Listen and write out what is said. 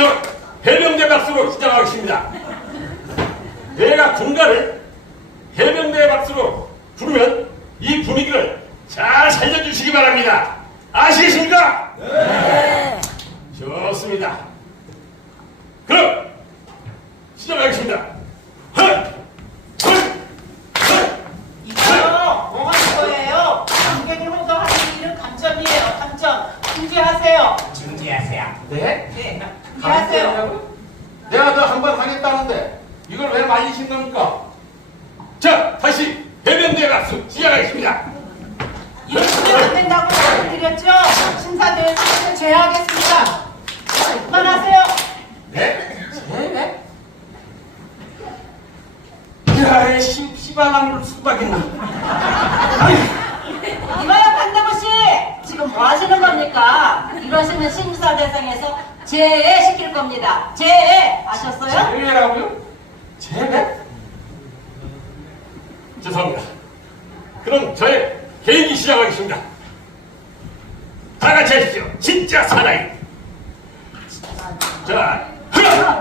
박수! 해병대 박수로 시작하겠습니다. 내가 군가를 해병대 박수로 부르면 이 분위기를 잘 살려주시기 바랍니다. 아시겠습니까? 네. 좋습니다. 그럼 시작하겠습니다. 중지하세요. 중지하세요. 네? 네. 하세요. 내가 너 한 번 하겠다는데 이걸 왜 말리신 겁니까? 자, 다시 해변대 박수 시작하겠습니다. 이러시면 안 된다고 말씀드렸죠? 심사들 사실 제외하겠습니다. 그만하세요. 네? 네? 야, 씨, 씨발랑을 수박이나. 이봐요, 판대부 씨! 지금 뭐 하시는 겁니까? 이러시면 심사 대상에서 제외 시킬 겁니다. 제외! 아셨어요? 제외라고요? 제외? 죄송합니다. 그럼 저의 개인기 시작하겠습니다. 다 같이 하십시오. 진짜 사나이. 자, 하나,